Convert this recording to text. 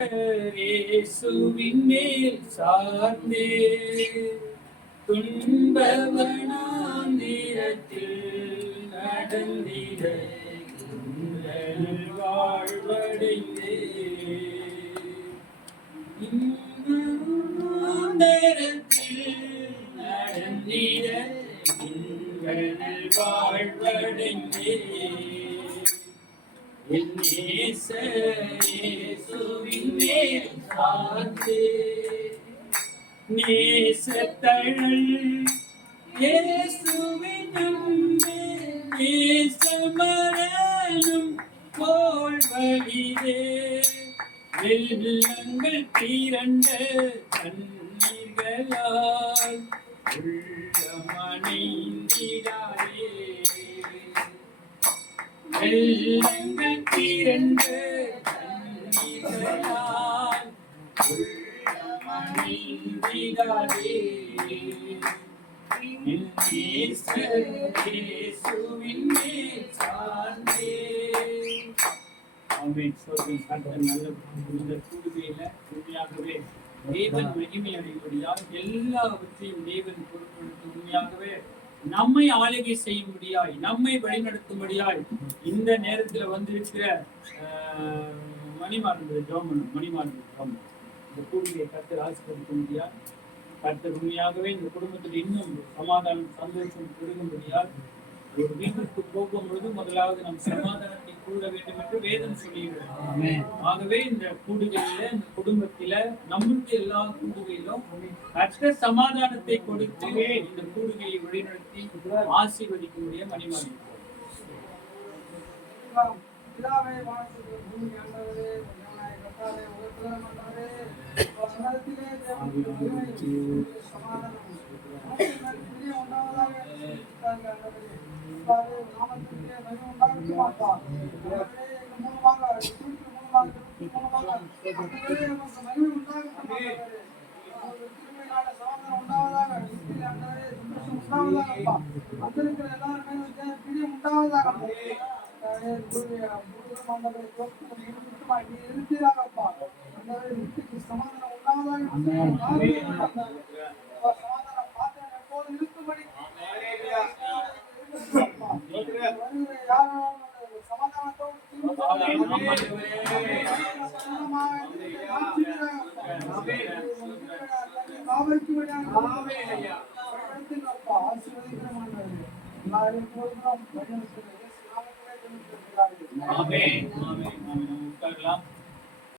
இயேசுவின் மேல் சார்ந்தே. துன்பவனாந்திரத்தில் நடந்திட உங்கள் வாழ்வடைந்தே. இன்பத்தில் நடந்திட வாழ்வடைந்தே என் நேச இயேசுவின் மேல் சார்ந்தே நேசத்தழல் இயேசுவின் அன்பே நேசமரணும் போல் வழிதே வெள்ளங்கள் தீரண்ட கண்ணீர்களால் உள்ளமணைந்திடாதே உண்மையாகவே தேவன் மகிமை அடையும்படியால் எல்லாவற்றையும் தேவன் பொறுப்படுத்த உண்மையாகவே. நம்மை ஆளுகை செய்யும்படியாய் நம்மை வழிநடத்தும்படியாய் இந்த நேரத்துல வந்திருக்கிற மணிமாறன் ஜோமன் மணிமாறன் ஜோமன் இந்த கூடுதலை கர்த்தர் ஆசிரியக்க முடியாது. உண்மையாகவே இந்த குடும்பத்தில் இன்னும் சமாதானம் சந்தோஷம் பெருகும்படியால் ஒரு வீட்டிற்கு போகும் பொழுது முதலாவது நம் சமாதானத்தை கூட வேண்டும் என்று வேதம் சொல்லுகிறது ஆகவே இந்த கூடுகையில இந்த குடும்பத்தில நம்மளுக்கு எல்லா கூடுகையிலும் கற்ற சமாதானத்தை கொடுத்து இந்த கூடுகையை வழிநடத்தி ஆசீர்வதிக்கும்படிய மணிமாறி ಸಮಾನ ஆமென். ஆமென். ஆமென். உட்காரலாம்.